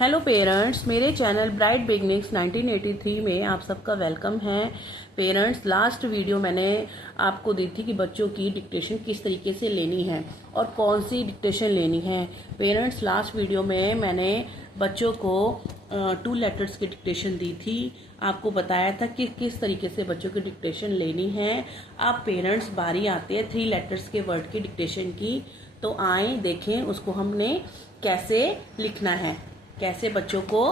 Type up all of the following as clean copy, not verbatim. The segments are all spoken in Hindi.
हेलो पेरेंट्स, मेरे चैनल ब्राइट बिगनिंग्स 1983 में आप सबका वेलकम है। पेरेंट्स, लास्ट वीडियो मैंने आपको दी थी कि बच्चों की डिक्टेशन किस तरीके से लेनी है और कौन सी डिक्टेशन लेनी है। पेरेंट्स, लास्ट वीडियो में मैंने बच्चों को 2 लेटर्स की डिक्टेशन दी थी। आपको बताया था कि किस तरीके से बच्चों की डिक्टेशन लेनी है। अब पेरेंट्स, बारी आती है 3 लेटर्स के वर्ड की डिक्टेशन की। तो आए देखें उसको हमने कैसे लिखना है, कैसे बच्चों को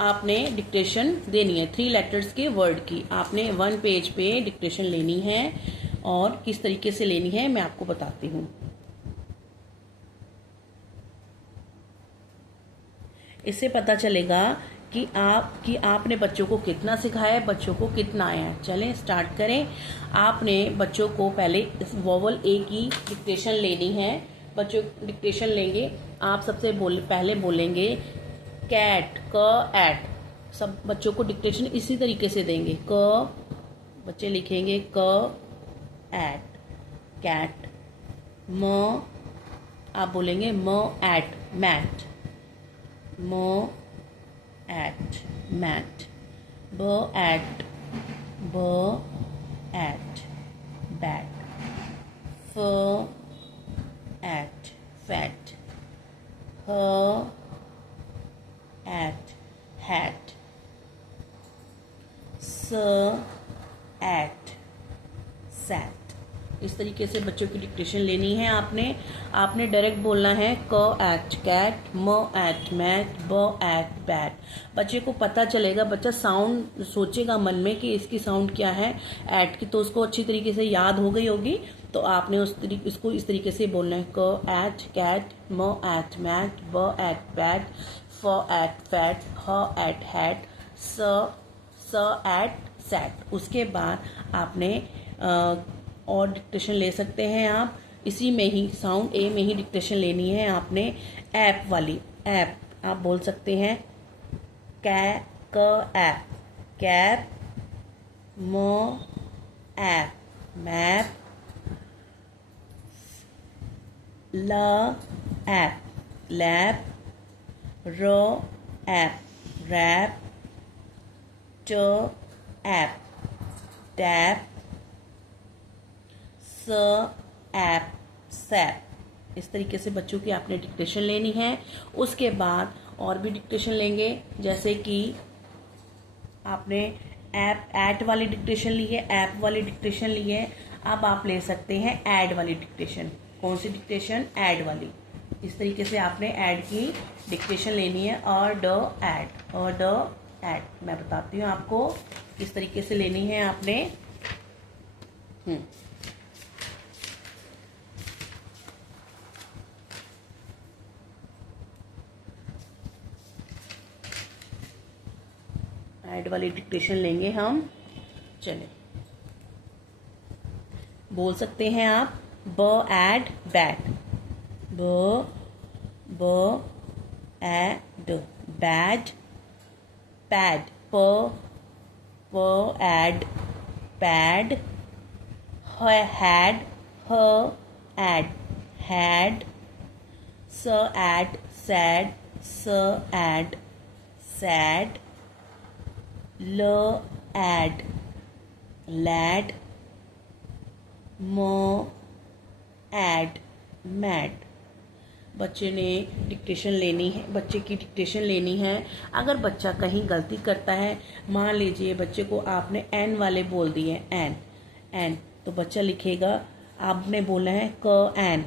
आपने डिक्टेशन देनी है। 3 लेटर्स के वर्ड की आपने 1 पेज पे डिक्टेशन लेनी है और किस तरीके से लेनी है मैं आपको बताती हूँ। इससे पता चलेगा कि आपने बच्चों को कितना सिखाया है, बच्चों को कितना आया है। चलें स्टार्ट करें। आपने बच्चों को पहले इस वोवल ए की डिक्टेशन लेनी है। बच्चों डिक्टेशन लेंगे, आप सबसे पहले बोलेंगे कैट, क एट। सब बच्चों को डिक्टेशन इसी तरीके से देंगे। क बच्चे लिखेंगे क एट कैट। म आप बोलेंगे म एट मैट, म एट मैट। ब एट बैट। फ एट फैट। ह एट हैट। स एट सैट। इस तरीके से बच्चों की डिक्टेशन लेनी है। आपने डायरेक्ट बोलना है क एट कैट, म एट मैट, ब एट बैट। बच्चे को पता चलेगा, बच्चा साउंड सोचेगा मन में कि इसकी साउंड क्या है एट की, तो उसको अच्छी तरीके से याद हो गई होगी। तो आपने इसको इस तरीके से बोलना है क एट कैट, म एट मैट, ब एट बैट, फ एट फैट, ह एट हैट, स एट सैट। उसके बाद आपने और डिक्टेशन ले सकते हैं। आप इसी में ही साउंड ए में ही डिक्टेशन लेनी है आपने। ऐप वाली, ऐप आप बोल सकते हैं कै क ऐप कैप, म ऐप मैप, ल ऐप लैप, र ऐप रैप, ट ऐप टैप, स ऐप सैप। इस तरीके से बच्चों की आपने डिक्टेशन लेनी है। उसके बाद और भी डिक्टेशन लेंगे, जैसे कि आपने ऐप ऐट वाली डिक्टेशन ली है, ऐप वाली डिक्टेशन ली है। अब आप ले सकते हैं ऐड वाली डिक्टेशन। कौन सी डिक्टेशन? ऐड वाली। इस तरीके से आपने ऐड की डिक्टेशन लेनी है। और ड ऐड, और ड ऐड। मैं बताती हूँ आपको किस तरीके से लेनी है आपने। ऐड वाली डिक्टेशन लेंगे हम। चले बोल सकते हैं आप ब एड बैट, ब एड बैड पैड, प एड पैड, हैड, ह एड हैड, स एड सैड, स एड सैड, ल एड लैड, म एड मैड। बच्चे ने डिक्टेशन लेनी है, बच्चे की डिक्टेशन लेनी है। अगर बच्चा कहीं गलती करता है, मान लीजिए बच्चे को आपने एन वाले बोल दिए, एन एन, तो बच्चा लिखेगा, आपने बोला है क एन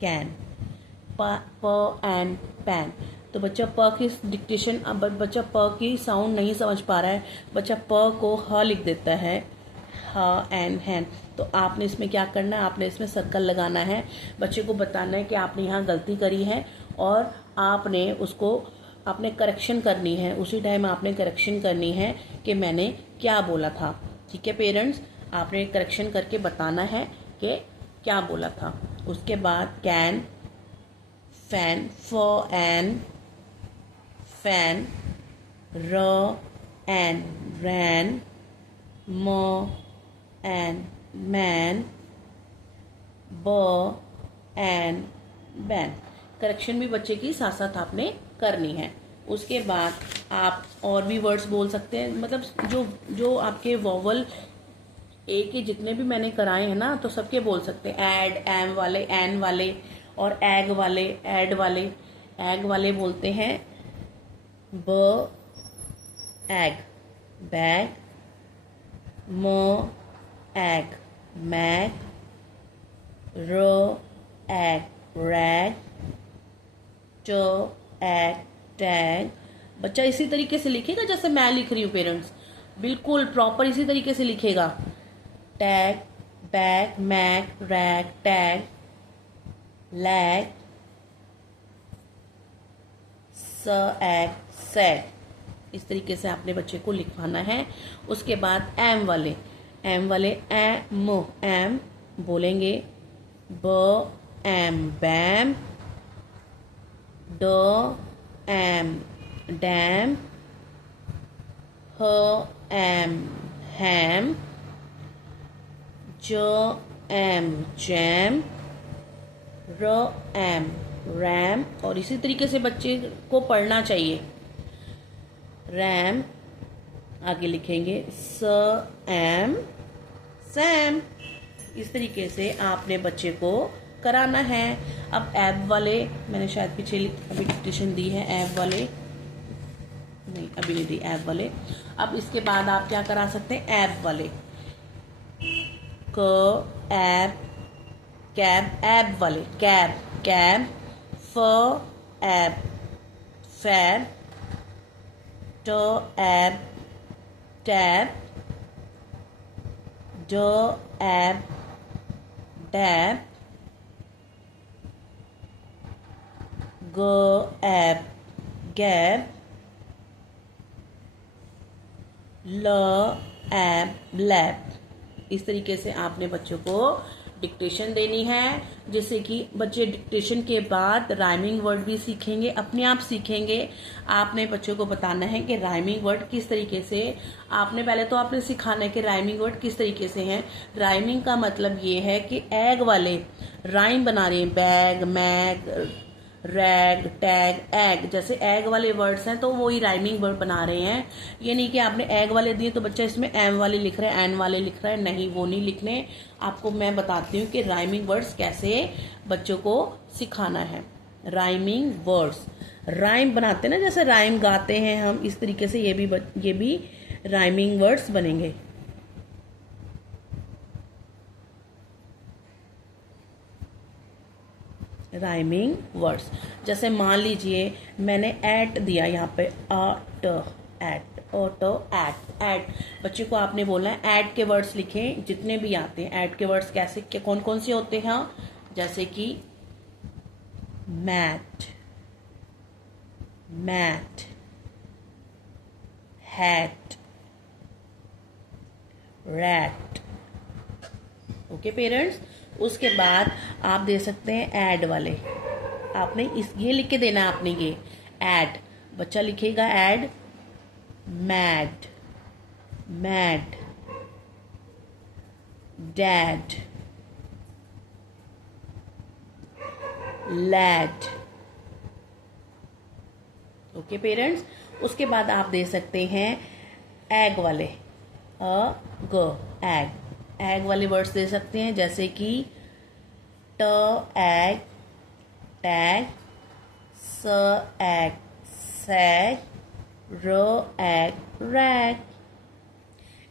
कैन, प एन पैन। तो बच्चा प की डिक्टेशन, अब बच्चा प की साउंड नहीं समझ पा रहा है, बच्चा प को ह लिख देता है, ह एन हैन। तो आपने इसमें क्या करना है, आपने इसमें सर्कल लगाना है। बच्चे को बताना है कि आपने यहाँ गलती करी है और आपने उसको आपने करेक्शन करनी है। उसी टाइम आपने करेक्शन करनी है कि मैंने क्या बोला था। ठीक है पेरेंट्स, आपने करेक्शन करके बताना है कि क्या बोला था। उसके बाद कैन, फैन, फ एन फैन, र एन रैन, म एन मैन, ब एन बैन। करेक्शन भी बच्चे की साथ साथ आपने करनी है। उसके बाद आप और भी वर्ड्स बोल सकते हैं, मतलब जो जो आपके वोवल ए के जितने भी मैंने कराए हैं ना, तो सबके बोल सकते हैं। एड, एम वाले, एन वाले, और एग वाले, एड वाले। एग वाले बोलते हैं ब एग, बैग, म एग, मैग, र एग, रैग, ट एग, टैग। बच्चा इसी तरीके से लिखेगा जैसे मैं लिख रही हूँ पेरेंट्स, बिल्कुल प्रॉपर इसी तरीके से लिखेगा। Tag, bag, mag, rag, tag, lag, स एग, सैग। इस तरीके से आपने बच्चे को लिखवाना है। उसके बाद एम वाले, एम वाले एम बोलेंगे ब एम बैम, ड एम डैम, ह एम हैम, ज एम जैम, र एम रैम। और इसी तरीके से बच्चे को पढ़ना चाहिए। रैम आगे लिखेंगे स एम सैम। इस तरीके से आपने बच्चे को कराना है। अब एब वाले मैंने शायद पीछे अभी डिक्टेशन दी है, एब वाले नहीं अभी नहीं दी, एब वाले। अब इसके बाद आप क्या करा सकते हैं, एब वाले, क एब कैब, एब वाले कैब, कैब, फ एब फैब, ट एब टैब, ड एब डैब, ग एब गैब, ल एब लैब। इस तरीके से आपने बच्चों को डिक्टेशन देनी है, जिससे कि बच्चे डिक्टेशन के बाद राइमिंग वर्ड भी सीखेंगे, अपने आप सीखेंगे। आपने बच्चों को बताना है कि राइमिंग वर्ड किस तरीके से, आपने पहले तो आपने सिखाना है कि राइमिंग वर्ड किस तरीके से हैं। राइमिंग का मतलब ये है कि एग वाले राइम बना रहे हैं, bag, mag, rag, tag, ag. जैसे एग वाले वर्ड्स हैं तो वही राइमिंग वर्ड बना रहे हैं। ये नहीं कि आपने एग वाले दिए तो बच्चा इसमें एम वाले लिख रहा है, एन वाले लिख रहा है, नहीं वो नहीं लिखने। आपको मैं बताती हूँ कि राइमिंग वर्ड्स कैसे बच्चों को सिखाना है। राइमिंग वर्ड्स, राइम बनाते हैं ना, जैसे राइम गाते हैं हम, इस तरीके से ये भी राइमिंग वर्ड्स बनेंगे। राइमिंग वर्ड्स, जैसे मान लीजिए मैंने एट दिया यहाँ पे, एट, एट, एट। बच्चे को आपने बोलना है एट के वर्ड्स लिखें जितने भी आते हैं। एट के वर्ड्स कैसे कौन कौन से होते हैं, जैसे कि mat, mat, hat, rat. Okay parents, उसके बाद आप दे सकते हैं ऐड वाले। आपने ये लिख के देना है आपने, ये ऐड। बच्चा लिखेगा ad, mad, mad, dad, lad. Okay parents, उसके बाद आप दे सकते हैं एग वाले, एग। एग वाले वर्ड्स दे सकते हैं जैसे कि ट एग टैग, स एग सैग, र एग रैग।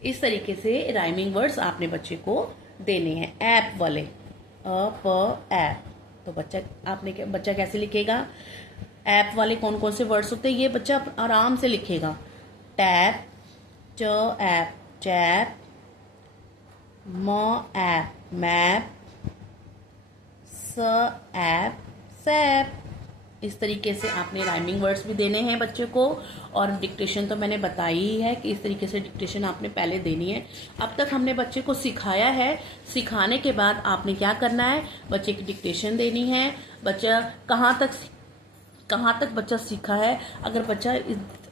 इस तरीके से राइमिंग वर्ड्स आपने बच्चे को देने हैं। ऐप वाले, ऐप। तो बच्चा कैसे लिखेगा, ऐप वाले कौन कौन से वर्ड्स होते हैं ये बच्चा आराम से लिखेगा। टैप, च ऐप टैप, म ऐप मैप, स ऐप सैप। इस तरीके से आपने राइमिंग वर्ड्स भी देने हैं बच्चे को। और डिक्टेशन तो मैंने बताई ही है कि इस तरीके से डिक्टेशन आपने पहले देनी है। अब तक हमने बच्चे को सिखाया है। सिखाने के बाद आपने क्या करना है, बच्चे की डिक्टेशन देनी है। बच्चा कहाँ तक बच्चा सीखा है। अगर बच्चा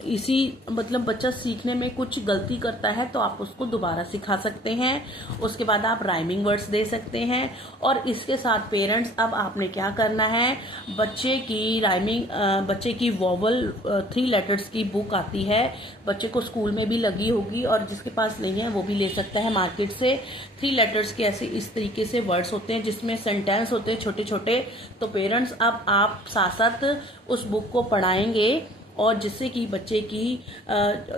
इसी मतलब बच्चा सीखने में कुछ गलती करता है तो आप उसको दोबारा सिखा सकते हैं। उसके बाद आप राइमिंग वर्ड्स दे सकते हैं। और इसके साथ पेरेंट्स अब आपने क्या करना है, बच्चे की राइमिंग, बच्चे की वॉवल 3 लेटर्स की बुक आती है, बच्चे को स्कूल में भी लगी होगी, और जिसके पास नहीं है वो भी ले सकता है मार्केट से। 3 लेटर्स के ऐसे इस तरीके से वर्ड्स होते हैं जिसमें सेंटेंस होते हैं छोटे छोटे। तो पेरेंट्स अब आप साथ साथ उस बुक को पढ़ाएंगे, और जिससे कि बच्चे की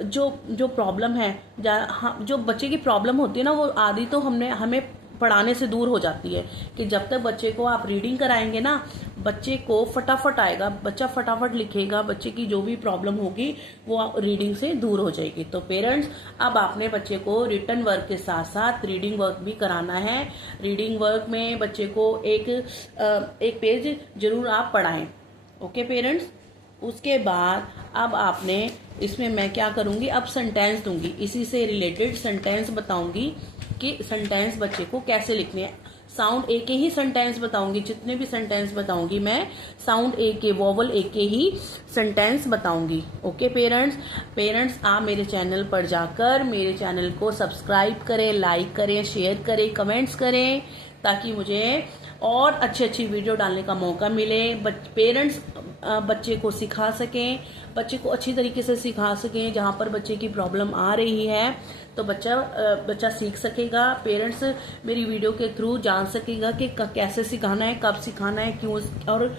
जो प्रॉब्लम है, जो बच्चे की प्रॉब्लम होती है ना, वो आदि तो हमें पढ़ाने से दूर हो जाती है कि जब तक बच्चे को आप रीडिंग कराएंगे ना, बच्चे को फटाफट आएगा, बच्चा फटाफट लिखेगा, बच्चे की जो भी प्रॉब्लम होगी वो रीडिंग से दूर हो जाएगी। तो पेरेंट्स अब आपने बच्चे को रिटन वर्क के साथ साथ रीडिंग वर्क भी कराना है। रीडिंग वर्क में बच्चे को एक पेज जरूर आप पढ़ाएं। Okay parents. उसके बाद अब आपने इसमें मैं क्या करूंगी, अब सेंटेंस दूंगी, इसी से रिलेटेड सेंटेंस बताऊंगी कि सेंटेंस बच्चे को कैसे लिखने हैं। साउंड ए के ही सेंटेंस बताऊंगी, जितने भी सेंटेंस बताऊंगी मैं साउंड ए के, वोवल ए के ही सेंटेंस बताऊंगी। ओके पेरेंट्स आप मेरे चैनल पर जाकर मेरे चैनल को सब्सक्राइब करें, लाइक करें, शेयर करें, कमेंट्स करें, ताकि मुझे और अच्छी वीडियो डालने का मौका मिले। पेरेंट्स बच्चे को सिखा सकें, बच्चे को अच्छी तरीके से सिखा सकें। जहाँ पर बच्चे की प्रॉब्लम आ रही है तो बच्चा सीख सकेगा। पेरेंट्स मेरी वीडियो के थ्रू जान सकेगा कि कैसे सिखाना है, कब सिखाना है, क्यों, और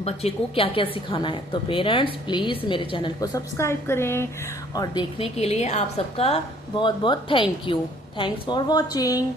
बच्चे को क्या क्या सिखाना है। तो पेरेंट्स प्लीज़ मेरे चैनल को सब्सक्राइब करें, और देखने के लिए आप सबका बहुत बहुत thank you. Thanks for watching.